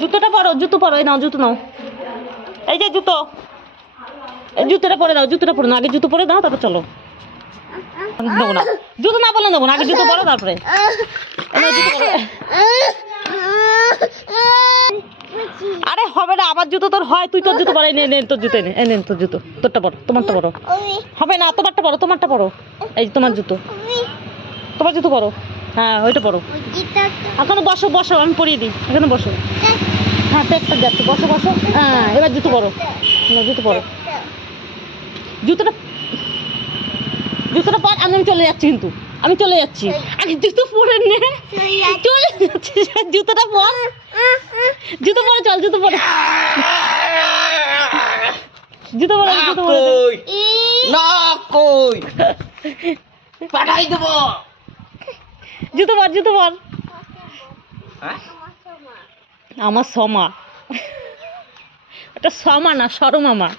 জুতোটা পরো, জুতো পরো, এই নাও জুতো নাও, এই যে জুতো, জুতোটা পরে দাও, জুতোটা পরে নাও, আগে জুতো পরে দাও তারপর চলো। দেবো না, জুতো না বললে দেবো না, আগে জুতো পরো তারপরে। আরে হবে না, আমার জুতো তোর হয়, তুই তোর জুতো পরে, নে তোর জুতো এনে, এনে তোর জুতো, তোরটা পরো, তোমারটা পরো। হবে না, তোমারটা পরো, তোমারটা পরো, এই তোমার জুতো, তোমার জুতো পরো, হ্যাঁ ওইটা পরো। এখনো বসো, বসো আমি পরিয়ে দিই, এখানে বসো। হ্যাঁ পেটটা যাচ্ছে, বসো বসো, হ্যাঁ এবার জুতো পরো, জুতো পরো, জুতোটা, জুতোটা পর, আমি চলে যাচ্ছি, কিন্তু আমি চলে যাচ্ছি, আগে জুতো পরে নে, চলে যাচ্ছি, জুতোটা পর, জুতো পরে চল, জুতো পরে, জুতো পরে, জুতো পরে না কই পাঠাই দেবো, জুতো পর, জুতো পর। হ্যাঁ আমার সমা, এটা সমা না সরমামা।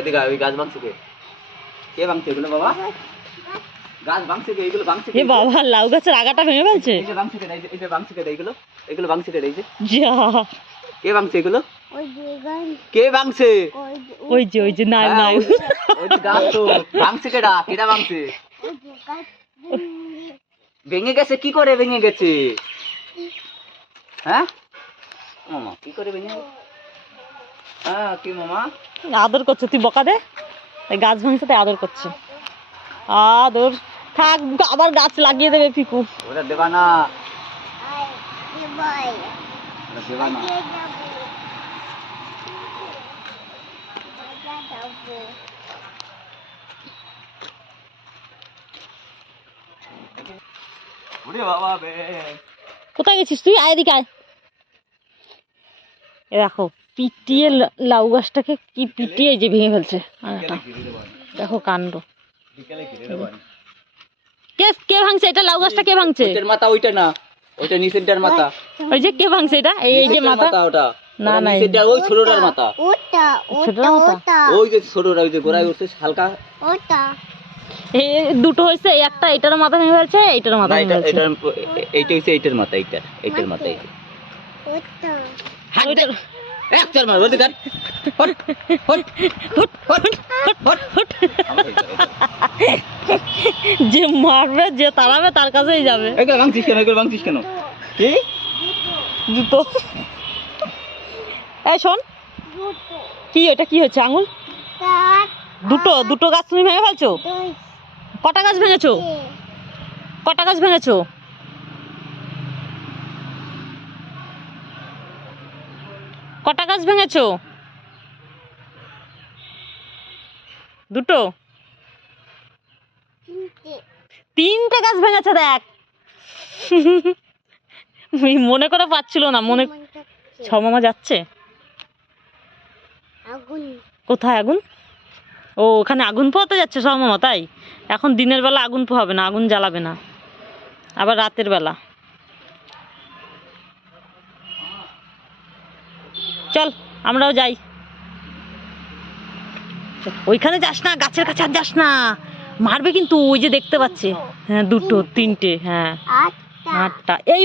এদিকে ওই গাছ ভাঙছে কে ভাঙছে এগুলো বাবা? গাছ ভাঙছে কে? এগুলো ভাঙছে এ বাবা, লাউ গাছের আগাটা ভেঙে ফেলছে। এই যে ভাঙছে কে? এই যে ভাঙছে কে? এগুলো এগুলো ভাঙছে কে? এই যে যা, কে ভাঙছে এগুলো? কে ভাঙছে? ওই যে নাই নাই, ওই যে গাছ তো ভাঙছে কেডা? কেডা ভাঙছে? ভেঙে গেছে কি করে? ভেঙে গেছে হ্যাঁ মামা, কি করে ভেঙে? হ্যাঁ কি মামা? আদর করছে, তুই বকা দে, এই গাছ ভাঙছে তাই আদর করছে, আদর থাক, আবার গাছ লাগিয়ে দেবে পিকু। ওটা দেবা না, দেবা না। ওরে বাবা বে, কোথায় গেছিস তুই? আয় এদিকে আয়। এ দেখো পিটিয়ে লাউ গাছটাকে কি পিটিয়ে যে ভেঙে ফেলছে আগাটা। দেখো কাণ্ড, কে কে ভাঙছে এটা? লাউ গাছটা কে ভাঙছে? ওইটার মাথা ওইটা না, ওইটা নিচেরটার মাথা। ওই যে কে ভাঙছে এটা? এই যে মাথা, ওটা না না নিচেরটা, ওই ছোটটার মাথা, ছোটটা মাথা, ওই যে ছোটটা, ওই যে গোড়ায় উঠছে হালকা। এই দুটো হয়েছে, একটা এটার মাথা ভেঙে ফেলছে, এইটার মাথা ভেঙে ফেলছে। এইটা হচ্ছে এইটার মাথা, এইটার মাথা, এই যে ওইটার- এক চার মার ওদিকে আর। Hot hot hot hot hot hot. যে মারবে, যে তাড়াবে তার কাছেই যাবে। এগুলো ভাঙছিস কেন? এগুলো ভাঙছিস কেন? কি জুতো, এই শোন, কি এটা কি হচ্ছে? আঙুল দুটো, দুটো গাছ তুমি ভেঙে ফেলছো? কটা গাছ ভেঙেছো? কটা গাছ ভেঙেছো? কটা গাছ ভেঙেছো? দুটো, তিনটে গাছ ভেঙেছে দেখ। মনে করে পাচ্ছিল না, মনে ছমামা যাচ্ছে। কোথায় আগুন? ও ওখানে আগুন পোহাতে যাচ্ছে ছমামা, তাই? এখন দিনের বেলা আগুন পোহাবে না, আগুন জ্বালাবে না, আবার রাতের বেলা। চল আমরাও যাই। ওইখানে যাস না, গাছের কাছে আর যাস না, মারবে কিন্তু। ওই যে দেখতে পাচ্ছে, হ্যাঁ দুটো তিনটে, হ্যাঁ 8টা, এই